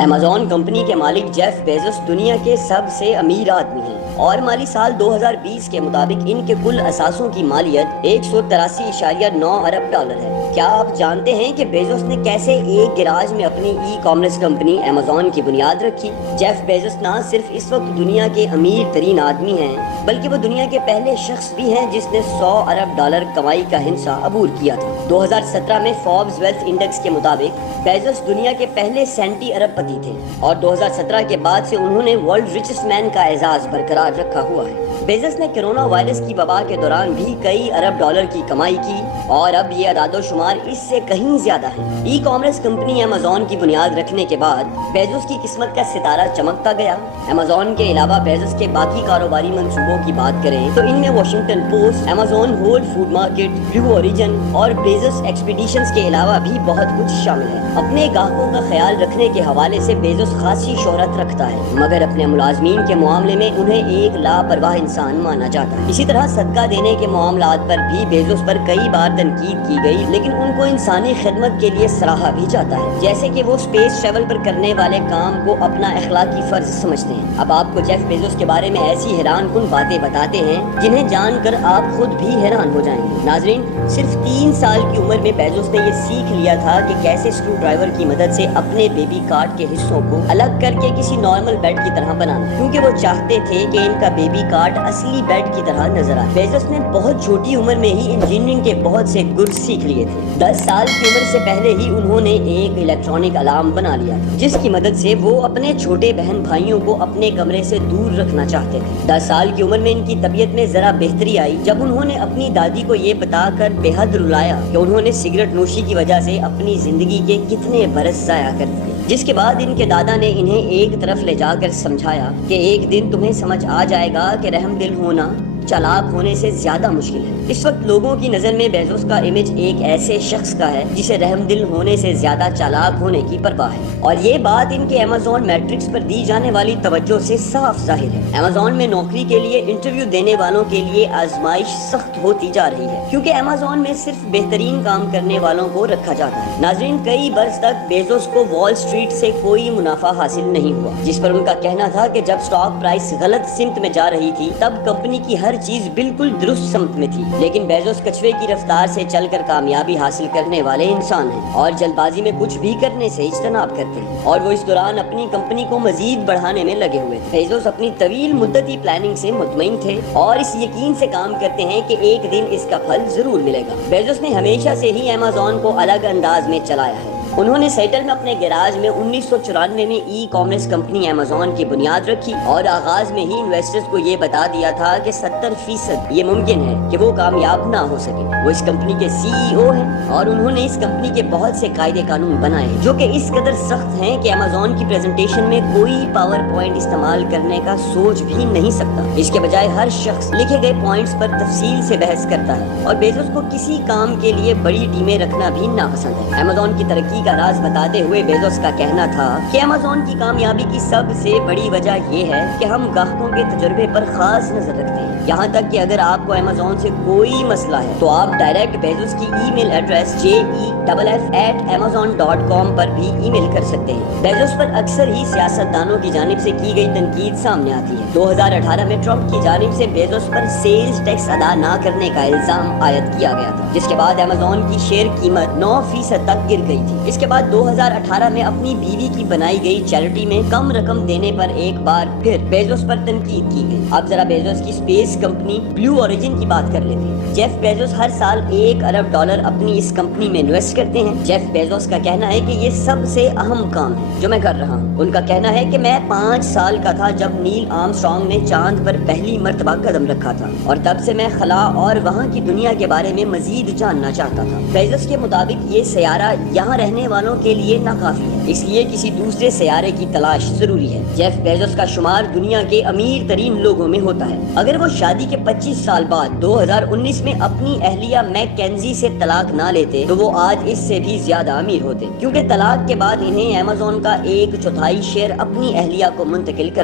Amazon company के मालिक Jeff Bezos दुनिया के सबसे अमीर आदमी हैं और माली साल 2020 के मुताबिक इनके कुल असासों की मालियत 183.9 अरब डॉलर है। क्या आप जानते हैं कि बेजोस ने कैसे एक गैराज में अपनी ई कॉमर्स कंपनी अमेज़न की बुनियाद रखी? जेफ बेजोस न सिर्फ इस वक्त दुनिया के अमीर तरीन आदमी हैं, बल्कि वो दुनिया के पहले शख्स भी हैं जिसने 100 अरब डॉलर कमाई का हिस्सा अबूर किया था। 2017 में फोर्ब्स वेल्थ इंडेक्स के मुताबिक बेजोस दुनिया के पहले सेंटी अरबपति थे और 2017 के बाद से उन्होंने वर्ल्ड रिचेस्ट मैन का एजाज बरकरार रखा हुआ है। बेजोस ने कोरोना वायरस की वबा के दौरान भी कई अरब डॉलर की कमाई की और अब ये अदादोशुमार इससे कहीं ज्यादा है। ई कॉमर्स कंपनी अमेज़न की बुनियाद रखने के बाद बेजोस की किस्मत का सितारा चमकता गया। अमेज़न के अलावा बेजोस के बाकी कारोबारी मंसूबों की बात करें तो इनमें Washington Post, Amazon Whole Food Market, Blue Origin और बेजोस एक्सपीडिशंस के अलावा भी बहुत कुछ शामिल है। अपने ग्राहकों का ख्याल रखने के हवाले से बेजोस खासी शोहरत रखता है, मगर अपने मुलाजमीन के मामले में उन्हें एक लापरवाह इंसान माना जाता है। इसी तरह सदका देने के मामलात पर भी बेजोस पर कई बार तनकीद की गई, लेकिन उनको इंसानी खिदमत के लिए सराहा भी जाता है, जैसे कि वो स्पेस ट्रेवल पर करने वाले काम को अपना अखलाकी फर्ज समझते हैं। अब आपको जेफ बेजोस के बारे में ऐसी हैरान कुन बातें बताते हैं जिन्हें जानकर आप खुद भी हैरान हो जाएंगे। नाजरीन, सिर्फ 3 साल की उम्र में बेजोस ने ये सीख लिया था कि कैसे स्क्रू ड्राइवर की मदद से अपने बेबी कार्ट के हिस्सों को अलग करके किसी नॉर्मल बेड की तरह बनाना, क्योंकि वो चाहते थे कि इनका बेबी कार्ट असली बेड की तरह नजर आए। बेजोस ने बहुत छोटी उम्र में ही इंजीनियरिंग के बहुत से गुर सीख लिए थे। 10 साल की उम्र से पहले ही उन्होंने एक इलेक्ट्रॉनिक अलार्म बना लिया था, जिसकी मदद से वो अपने छोटे बहन भाइयों को अपने कमरे से दूर रखना चाहते थे। 10 साल की उम्र में इनकी तबीयत में जरा बेहतरी आई जब उन्होंने अपनी दादी को ये बताकर बेहद रुलाया कि उन्होंने सिगरेट नोशी की वजह से अपनी जिंदगी के कितने बरस जाया कर दिए। जिसके बाद इनके दादा ने इन्हें एक तरफ ले जाकर समझाया कि एक दिन तुम्हें समझ आ जाएगा कि रहमदिल होना चालाक होने से ज्यादा मुश्किल है। इस वक्त लोगों की नजर में बेजोस का इमेज एक ऐसे शख्स का है जिसे रहमदिल होने से ज्यादा चालाक होने की परवाह है, और ये बात इनके अमेज़न मैट्रिक्स पर दी जाने वाली तवज्जो से साफ जाहिर है। अमेज़न में नौकरी के लिए इंटरव्यू देने वालों के लिए आजमाइश सख्त होती जा रही है, क्योंकि अमेज़न में सिर्फ बेहतरीन काम करने वालों को रखा जाता है। नाजरीन, कई बरस तक बेजोस को वॉल स्ट्रीट से कोई मुनाफा हासिल नहीं हुआ, जिस पर उनका कहना था कि जब स्टॉक प्राइस गलत सिमत में जा रही थी तब कंपनी की हर चीज बिल्कुल दुरुस्त समत में थी। लेकिन बेजोस कछुए की रफ्तार से चलकर कामयाबी हासिल करने वाले इंसान हैं और जल्दबाजी में कुछ भी करने से इज्तनाब करते हैं, और वो इस दौरान अपनी कंपनी को मजीद बढ़ाने में लगे हुए थे। बेजोस अपनी तवील मुद्दती प्लानिंग से मुतमईन थे और इस यकीन से काम करते हैं कि एक दिन इसका फल जरूर मिलेगा। बेजोस ने हमेशा से ही अमेज़न को अलग अंदाज में चलाया है। उन्होंने सेटल में अपने गैराज में 1994 में ई कॉमर्स कंपनी अमेज़न की बुनियाद रखी और आगाज में ही इन्वेस्टर्स को ये बता दिया था कि 70% ये मुमकिन है कि वो कामयाब ना हो सके। वो इस कंपनी के CEO हैं और उन्होंने इस कंपनी के बहुत से कायदे कानून बनाए जो कि इस कदर सख्त हैं कि अमेज़न की प्रेजेंटेशन में कोई पावर पॉइंट इस्तेमाल करने का सोच भी नहीं सकता। इसके बजाय हर शख्स लिखे गए पॉइंट्स पर तफसील से बहस करता है, और बेजोस को किसी काम के लिए बड़ी टीमें रखना भी नापसंद है। अमेज़न की तरक्की का राज बताते हुए बेजोस का कहना था कि अमेज़न की कामयाबी की सबसे बड़ी वजह यह है कि हम ग्राहकों के तजुर्बे पर खास नजर रखते हैं। यहाँ तक कि अगर आपको अमेज़न से कोई मसला है तो आप डायरेक्ट बेजोस की ईमेल एड्रेस jeff@amazon.com पर भी ईमेल कर सकते हैं। बेजोस पर अक्सर ही सियासतदानों की जानिब से की गई तनकीद सामने आती है। 2018 में ट्रंप की जानिब से बेजोस पर सेल्स टैक्स अदा न करने का इल्जाम आयद किया गया था, जिसके बाद अमेज़न की शेयर कीमत 9% तक गिर गई थी। इसके बाद 2018 में अपनी बीवी की बनाई गई चैरिटी में कम रकम देने पर एक बार फिर बेजोस पर तनकीद की गई। अब जरा बेजोस की स्पेस कंपनी ब्लू ओरिजिन की बात कर लेते हैं। जेफ बेजोस हर साल 1 अरब डॉलर अपनी इस कंपनी में इन्वेस्ट करते हैं। जेफ बेजोस का कहना है कि ये सबसे अहम काम है जो मैं कर रहा हूँ। उनका कहना है कि मैं 5 साल का था जब नील आर्मस्ट्रांग ने चांद पर पहली मर्तबा कदम रखा था, और तब से मैं खला और वहाँ की दुनिया के बारे में मजीद जानना चाहता था। बेजोस के मुताबिक ये सयारा यहाँ रहने वालों के लिए नाकाफी है, इसलिए किसी दूसरे सयारे की तलाश जरूरी है। जेफ बेजोस का शुमार दुनिया के अमीर तरीन लोगों में होता है। अगर वो शादी के 25 साल बाद 2019 में अपनी अहलिया मैकेंजी से तलाक ना लेते तो वो आज इससे भी ज्यादा अमीर होते, क्योंकि तलाक के बाद इन्हें अमेज़न का 1/4 शेयर अपनी अहलिया को मुंतकिल कर